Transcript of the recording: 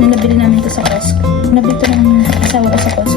na nabili namin to sa Costco. Nabili to ng asawa ko sa Costco.